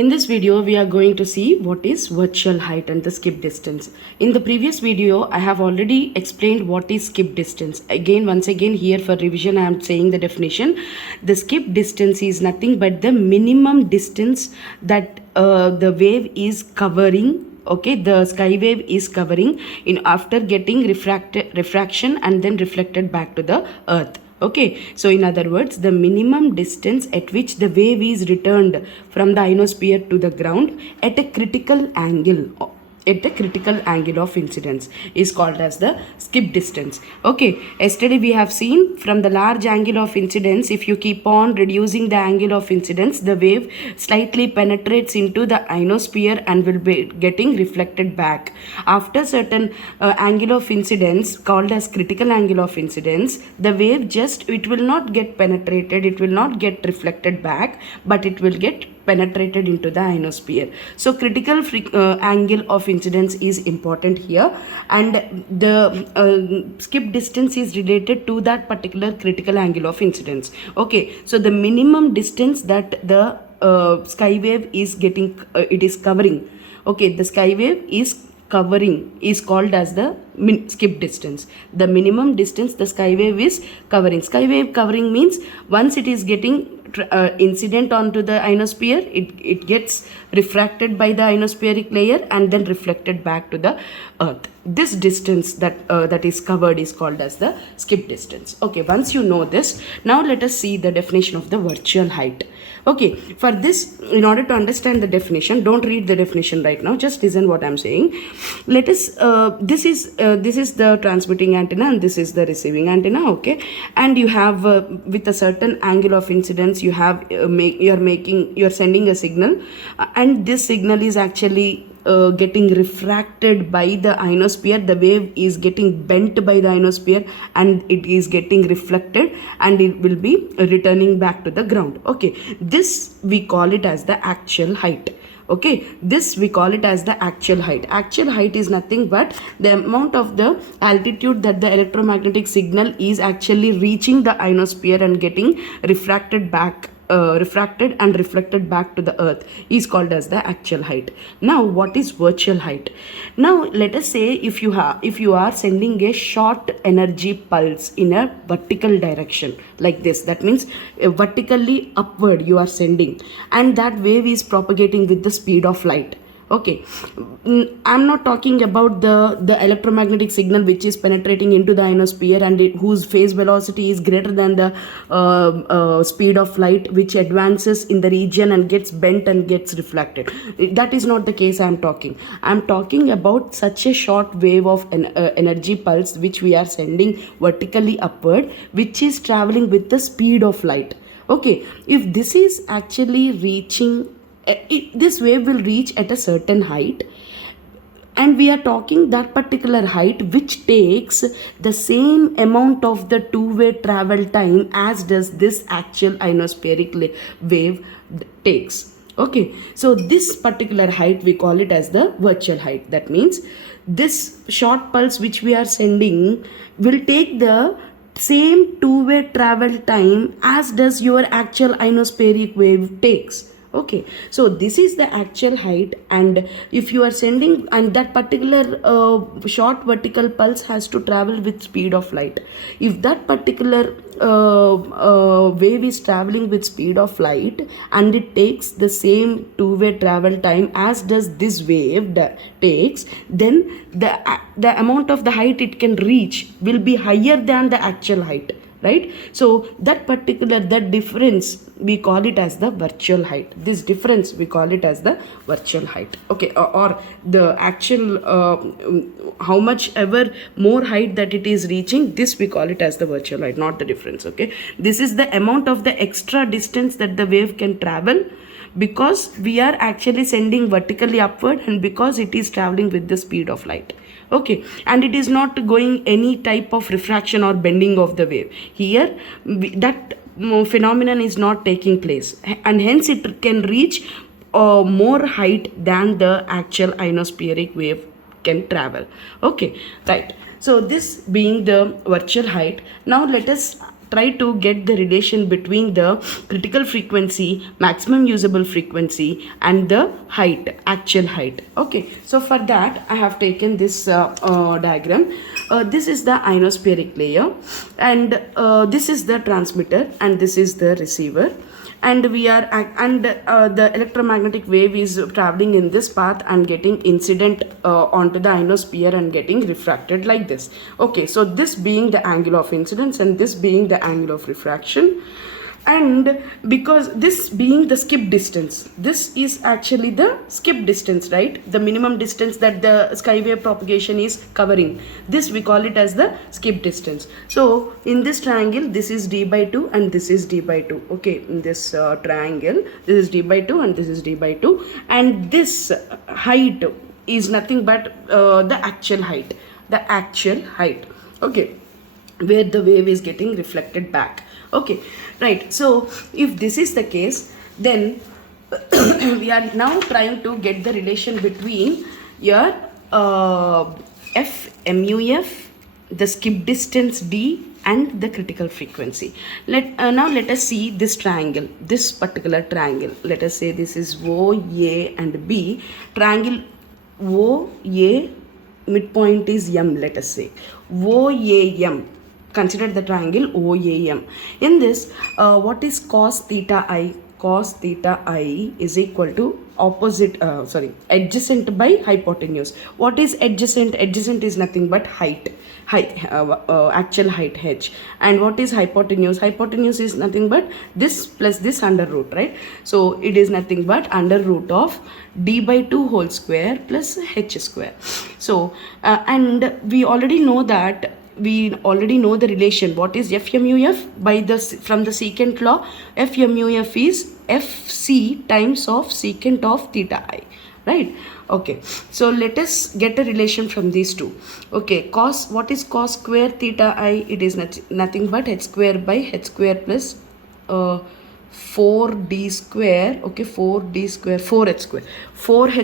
In this video, we are going to see what is virtual height and the skip distance. In the previous video, I have already explained what is skip distance. Once again, here for revision, I am saying the definition. The skip distance is nothing but the minimum distance that the wave is covering. Okay, the sky wave is covering in after getting refraction and then reflected back to the earth. Okay, so in other words, the minimum distance at which the wave is returned from the ionosphere to the ground at a critical angle of incidence is called as the skip distance. Okay, yesterday we have seen from the large angle of incidence, if you keep on reducing the angle of incidence, the wave slightly penetrates into the ionosphere and will be getting reflected back. After certain angle of incidence called as critical angle of incidence, the wave it will not get penetrated, it will not get reflected back, but it will get penetrated into the ionosphere. So critical angle of incidence is important here, and the skip distance is related to that particular critical angle of incidence. Okay, so the minimum distance that the sky wave is getting, it is covering. Okay, the sky wave is covering is called as the skip distance. The minimum distance the sky wave is covering. Sky wave covering means once it is getting incident onto the ionosphere, it gets refracted by the ionospheric layer and then reflected back to the earth. This distance that is covered is called as the skip distance. Okay, once you know this, now let us see the definition of the virtual height. Okay, for this, in order to understand the definition, don't read the definition right now, just listen what I'm saying. Let us this is the transmitting antenna and this is the receiving antenna. Okay, and you have with a certain angle of incidence, you have you're sending a signal, and this signal is actually getting refracted by the ionosphere. The wave is getting bent by the ionosphere and it is getting reflected and it will be returning back to the ground. Okay, this we call it as the actual height. Okay, this we call it as the actual height. Actual height is nothing but the amount of the altitude that the electromagnetic signal is actually reaching the ionosphere and getting refracted and reflected back to the earth is called as the actual height. Now, what is virtual height? Now, let us say if you are sending a short energy pulse in a vertical direction like this, that means vertically upward you are sending, and that wave is propagating with the speed of light. Okay, I'm not talking about the electromagnetic signal which is penetrating into the ionosphere and whose phase velocity is greater than the speed of light, which advances in the region and gets bent and gets reflected. That is not the case I'm talking. I'm talking about such a short wave of energy pulse which we are sending vertically upward, which is traveling with the speed of light. Okay, if this is actually reaching, this wave will reach at a certain height, and we are talking that particular height which takes the same amount of the two-way travel time as does this actual ionospheric wave takes. Okay, so this particular height we call it as the virtual height. That means this short pulse which we are sending will take the same two-way travel time as does your actual ionospheric wave takes. Okay, so this is the actual height, and if you are sending, and that particular short vertical pulse has to travel with speed of light. If that particular wave is traveling with speed of light and it takes the same two-way travel time as does this wave takes, then the amount of the height it can reach will be higher than the actual height. Right, so that difference we call it as the virtual height. This difference we call it as the virtual height. Okay, or the actual how much ever more height that it is reaching, this we call it as the virtual height, not the difference. Okay, this is the amount of the extra distance that the wave can travel because we are actually sending vertically upward and because it is traveling with the speed of light. Okay, and it is not going any type of refraction or bending of the wave. Here that phenomenon is not taking place, and hence it can reach more height than the actual ionospheric wave can travel. Okay, right, so this being the virtual height. Now let us try to get the relation between the critical frequency, maximum usable frequency, and the height, actual height. Okay, so for that I have taken this diagram. This is the ionospheric layer, and this is the transmitter, and this is the receiver. And the electromagnetic wave is traveling in this path and getting incident onto the ionosphere and getting refracted like this. Okay, so this being the angle of incidence and this being the angle of refraction. And because this being the skip distance, this is actually the skip distance, right? The minimum distance that the skywave propagation is covering, this we call it as the skip distance. So in this triangle, this is d by 2 and this is d by 2. Okay, in this triangle, this is d by 2 and this is d by 2, and this height is nothing but the actual height, okay, where the wave is getting reflected back. Okay, right. So if this is the case, then we are now trying to get the relation between your f MUF, the skip distance d, and the critical frequency. Now let us see this triangle, this particular triangle. Let us say this is O, A and B. Triangle O, A, midpoint is M. Let us say OAM. Consider the triangle OAM. In this, what is cos theta I? Cos theta I is equal to adjacent by hypotenuse. What is adjacent? Adjacent is nothing but height, actual height h. And what is hypotenuse? Hypotenuse is nothing but this plus this under root, right? So it is nothing but under root of d by 2 whole square plus h square. So and we already know the relation. What is FMUF? From the secant law, FMUF is FC times of secant of theta I, right? Okay, so let us get a relation from these two. Okay, what is cos square theta I? It is nothing but h square by h square plus 4d square. Okay, 4h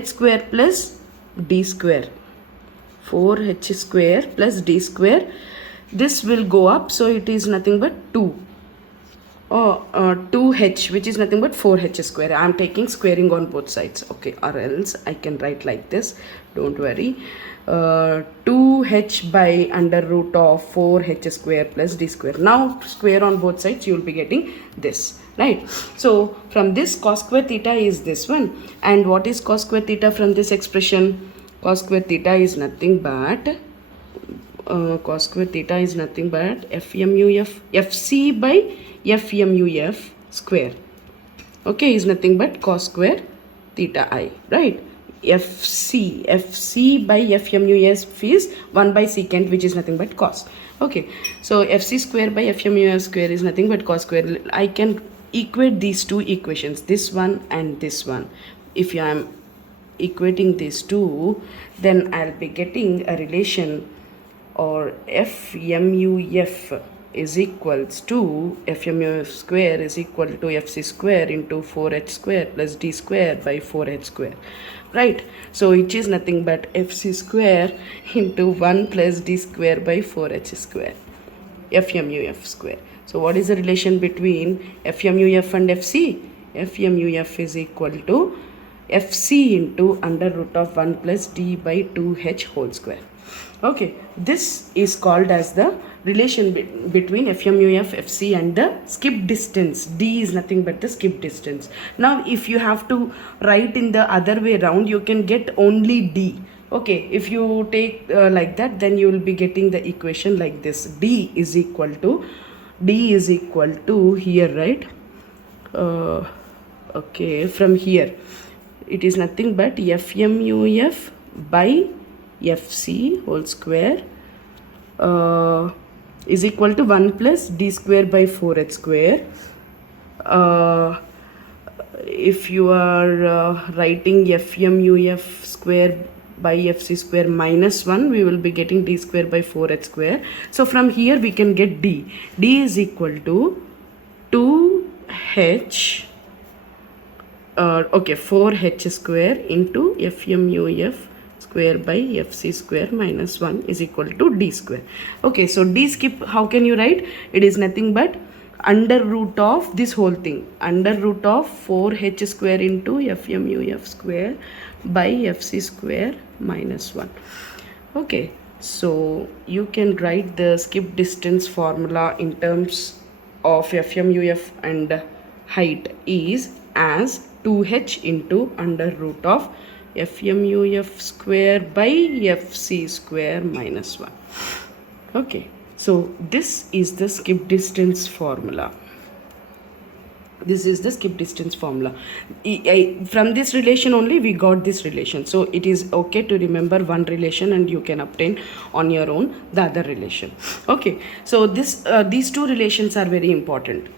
square plus d square. 4h square plus d square. This will go up, so it is nothing but 2h, which is nothing but 4h square. I am taking squaring on both sides. Okay, or else I can write like this, don't worry. 2h by under root of 4h square plus d square. Now square on both sides, you will be getting this, right? So from this, cos square theta is this one. And what is cos square theta from this expression? Cos square theta is nothing but FMUF, FC by FMUF square. Okay, is nothing but cos square theta I, right? FC by FMUF is 1 by secant, which is nothing but cos. Okay, so FC square by FMUF square is nothing but cos square. I can equate these two equations, this one and this one. If I am equating these two, then I'll be getting a relation, or FMUF is equals to FMUF square is equal to FC square into 4h square plus d square by 4h square, right? So which is nothing but FC square into 1 plus d square by 4h square, FMUF square. So what is the relation between FMUF and FC? FMUF is equal to FC into under root of 1 plus d by 2h whole square. Okay, this is called as the relation between FMUF, FC and the skip distance. D is nothing but the skip distance. Now if you have to write in the other way around, you can get only D. Okay, if you take like that, then you will be getting the equation like this. D is equal to here, right? Okay, from here it is nothing but FMUF by FC whole square is equal to 1 plus d square by 4h square. If you are writing FMUF square by FC square minus 1, we will be getting d square by 4h square. So from here we can get D. D is equal to 2h 4h square into FMUF square by fc square minus 1 is equal to d square. Okay, so d skip, how can you write? It is nothing but under root of this whole thing, under root of 4h square into fmuf square by fc square minus 1. Okay, so you can write the skip distance formula in terms of fmuf and height is as 2h into under root of fmuf square by fc square minus 1. Okay, so this is the skip distance formula. This is the skip distance formula. From this relation only we got this relation. So it is okay to remember one relation and you can obtain on your own the other relation. Okay, so these two relations are very important.